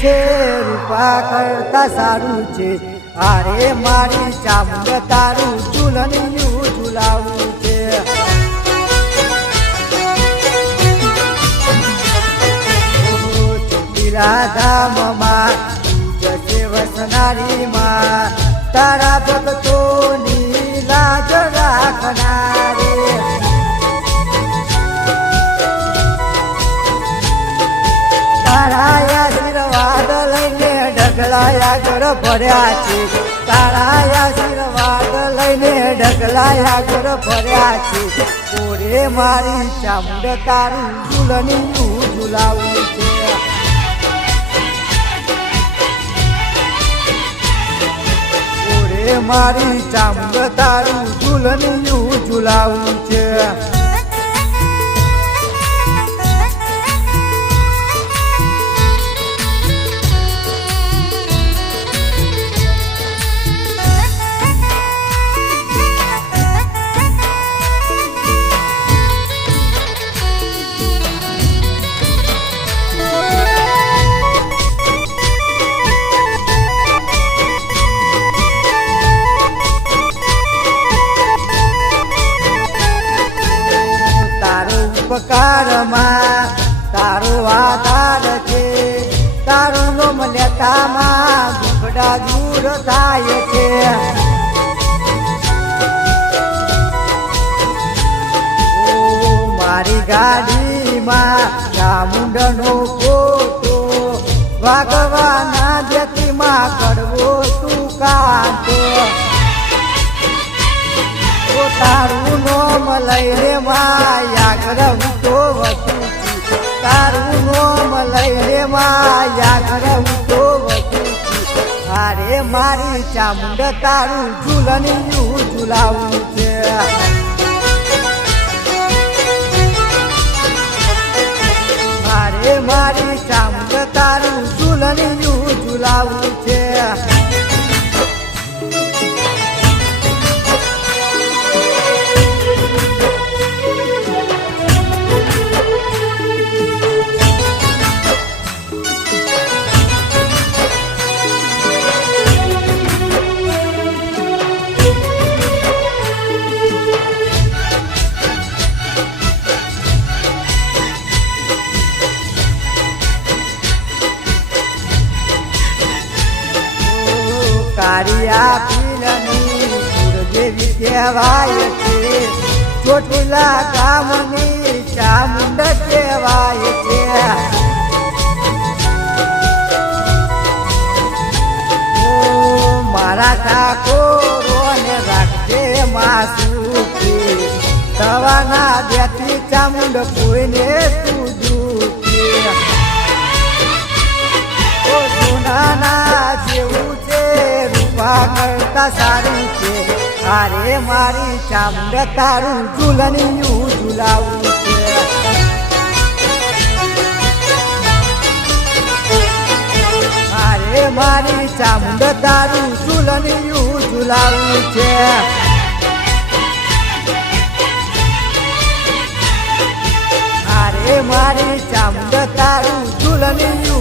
છે રૂપા કરતા સારું છે અરે મારી ચામુંડ તારું ઝૂલનિયું ઝૂલાવું છે ચોટીલા ધામમાં જશે વસનારી માં તારા ભક્તોની લાજ રાખનારી તારા આશીર્વાદ લઈને ઢગલાયા ઘર ભર્યા છે તારા આશીર્વાદ લઈને ઢગલાયા ઘર ભર્યા છે ઓરે મારી ચામુંડ તારું ઝૂલનિયું ઝૂલાવું છે ઓરે મારી ચામુંડ તારું ઝૂલનિયું ઝૂલાવું છે ઉપકારમાં તારો આધાર છે તારું નામ લેતામાં દુખડા દૂર થાય છે મારી ગાડીમાં ચામુંડનો ફોટો વાગવાના વ્યક્તિમાં કરવો તું કાંતો તારું નોમ લઈને માયા તો વસું તારું નોમ લઈને માયા તો વસું અરે મારી ચામુંડ તારું ઝૂલનિયું ઝૂલાવું છે અરે મારી ચામુંડ તારું ઝૂલનિયું ઝૂલાવું છે કારિયા પીલની સુરદેવી કહેવાય છે ચોટીલા ગામની ચામુંડ કહેવાય છે મારા ઠાકોરોને રાખજે માસુકી તવાના બેથી ચામુંડ કોઈને તું દુખી ઓ સોનાના જેવું છે રૂપા કરતા સારું છે અરે મારી ચામુંડ તારું ઝૂલનિયું ઝૂલાવું છે અરે મારી ચામુંડ તારું ઝૂલનિયું ઝૂલાવું છે અરે મારી ચામુંડ તારું ઝૂલનિયું